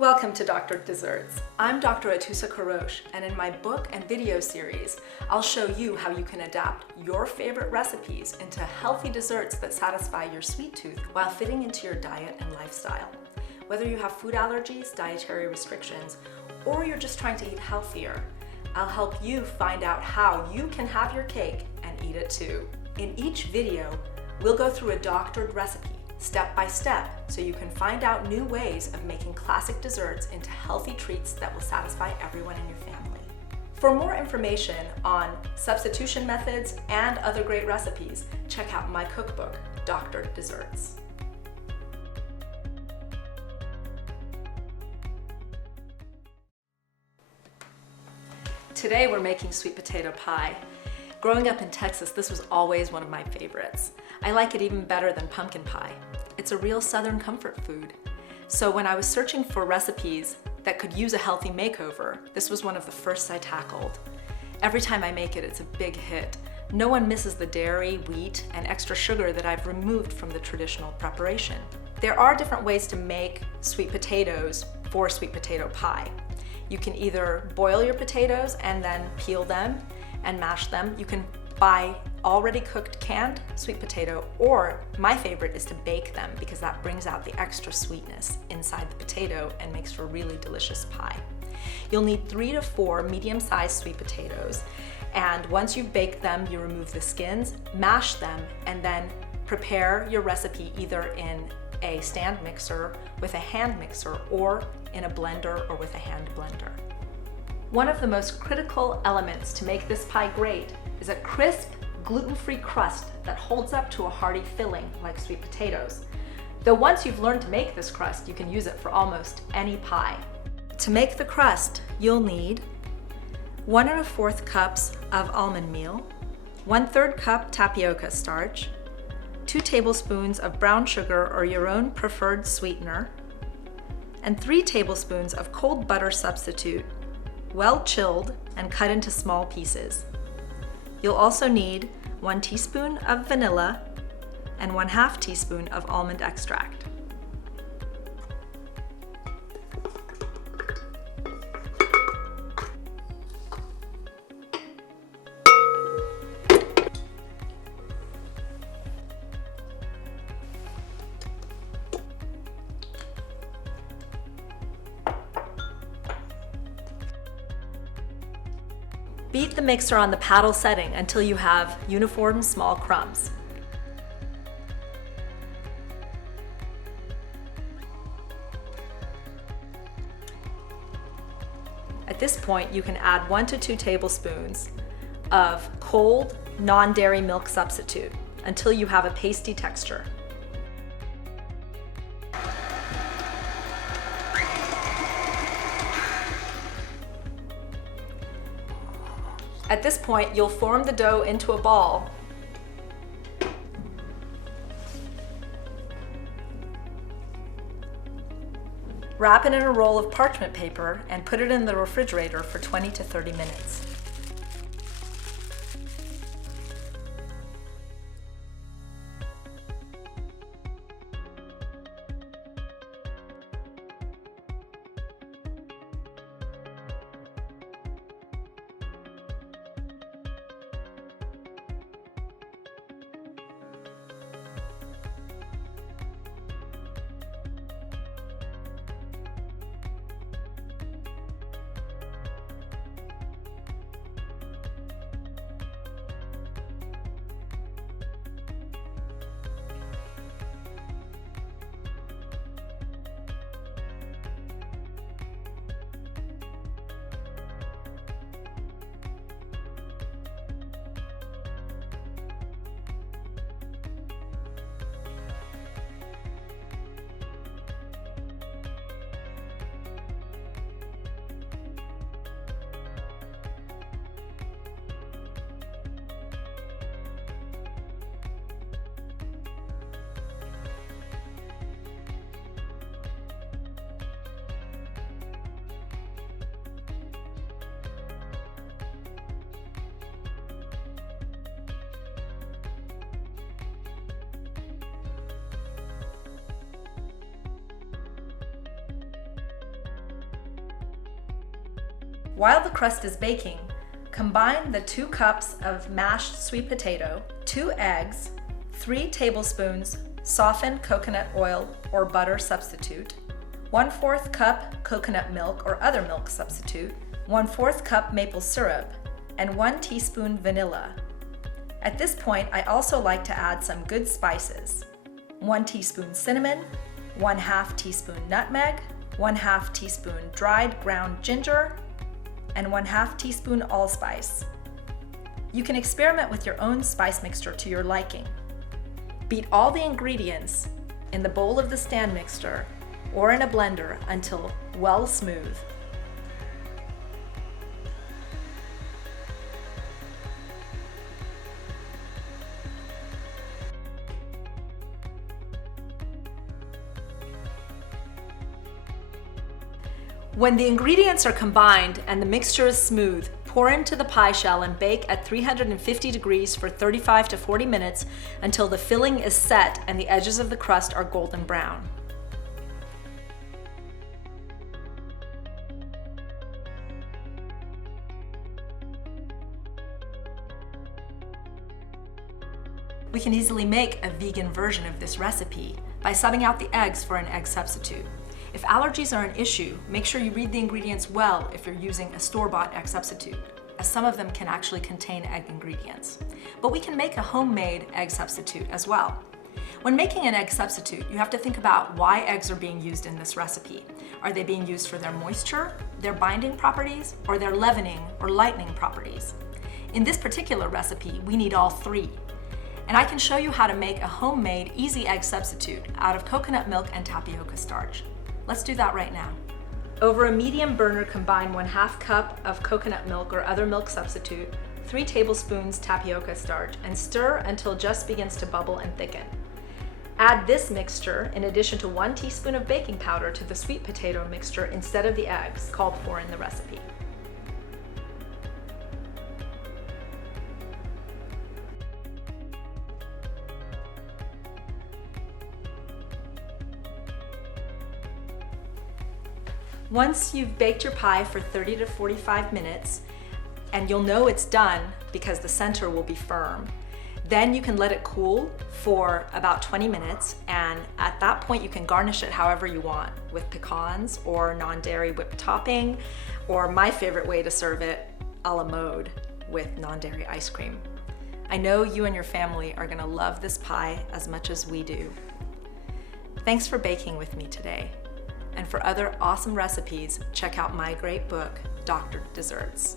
Welcome to Dr. Desserts. I'm Dr. Atoosa Kourosh, and in my book and video series, I'll show you how you can adapt your favorite recipes into healthy desserts that satisfy your sweet tooth while fitting into your diet and lifestyle. Whether you have food allergies, dietary restrictions, or you're just trying to eat healthier, I'll help you find out how you can have your cake and eat it too. In each video, we'll go through a doctored recipe, step by step, so you can find out new ways of making classic desserts into healthy treats that will satisfy everyone in your family. For more information on substitution methods and other great recipes, check out my cookbook, Dr. Desserts. Today we're making sweet potato pie. Growing up in Texas, this was always one of my favorites. I like it even better than pumpkin pie. It's a real Southern comfort food. So when I was searching for recipes that could use a healthy makeover, this was one of the first I tackled. Every time I make it, it's a big hit. No one misses the dairy, wheat, and extra sugar that I've removed from the traditional preparation. There are different ways to make sweet potatoes for sweet potato pie. You can either boil your potatoes and then peel them and mash them. You can buy already cooked canned sweet potato, or my favorite is to bake them because that brings out the extra sweetness inside the potato and makes for a really delicious pie. You'll need 3 to 4 medium-sized sweet potatoes, and once you've baked them, you remove the skins, mash them, and then prepare your recipe either in a stand mixer, with a hand mixer, or in a blender or with a hand blender. One of the most critical elements to make this pie great is a crisp, gluten-free crust that holds up to a hearty filling like sweet potatoes. Though once you've learned to make this crust, you can use it for almost any pie. To make the crust, you'll need 1 1/4 cups of almond meal, 1/3 cup tapioca starch, 2 tablespoons of brown sugar or your own preferred sweetener, and 3 tablespoons of cold butter substitute, well chilled and cut into small pieces. You'll also need 1 teaspoon of vanilla and 1/2 teaspoon of almond extract. Beat the mixer on the paddle setting until you have uniform small crumbs. At this point, you can add 1 to 2 tablespoons of cold, non-dairy milk substitute until you have a pasty texture. At this point, you'll form the dough into a ball. Wrap it in a roll of parchment paper and put it in the refrigerator for 20 to 30 minutes. While the crust is baking, combine the 2 cups of mashed sweet potato, 2 eggs, 3 tablespoons softened coconut oil or butter substitute, 1/4 cup coconut milk or other milk substitute, 1/4 cup maple syrup, and 1 teaspoon vanilla. At this point, I also like to add some good spices. 1 teaspoon cinnamon, 1/2 teaspoon nutmeg, 1/2 teaspoon dried ground ginger, and 1/2 teaspoon allspice. You can experiment with your own spice mixture to your liking. Beat all the ingredients in the bowl of the stand mixer or in a blender until well smooth. When the ingredients are combined and the mixture is smooth, pour into the pie shell and bake at 350 degrees for 35 to 40 minutes until the filling is set and the edges of the crust are golden brown. We can easily make a vegan version of this recipe by subbing out the eggs for an egg substitute. If allergies are an issue, make sure you read the ingredients well if you're using a store-bought egg substitute, as some of them can actually contain egg ingredients. But we can make a homemade egg substitute as well. When making an egg substitute, you have to think about why eggs are being used in this recipe. Are they being used for their moisture, their binding properties, or their leavening or lightening properties? In this particular recipe, we need all 3. And I can show you how to make a homemade easy egg substitute out of coconut milk and tapioca starch. Let's do that right now. Over a medium burner, combine 1/2 cup of coconut milk or other milk substitute, 3 tablespoons tapioca starch, and stir until just begins to bubble and thicken. Add this mixture in addition to 1 teaspoon of baking powder to the sweet potato mixture instead of the eggs called for in the recipe. Once you've baked your pie for 30 to 45 minutes, and you'll know it's done because the center will be firm, then you can let it cool for about 20 minutes, and at that point you can garnish it however you want, with pecans or non-dairy whipped topping, or my favorite way to serve it, a la mode, with non-dairy ice cream. I know you and your family are gonna love this pie as much as we do. Thanks for baking with me today. And for other awesome recipes, check out my great book, Doctored Desserts.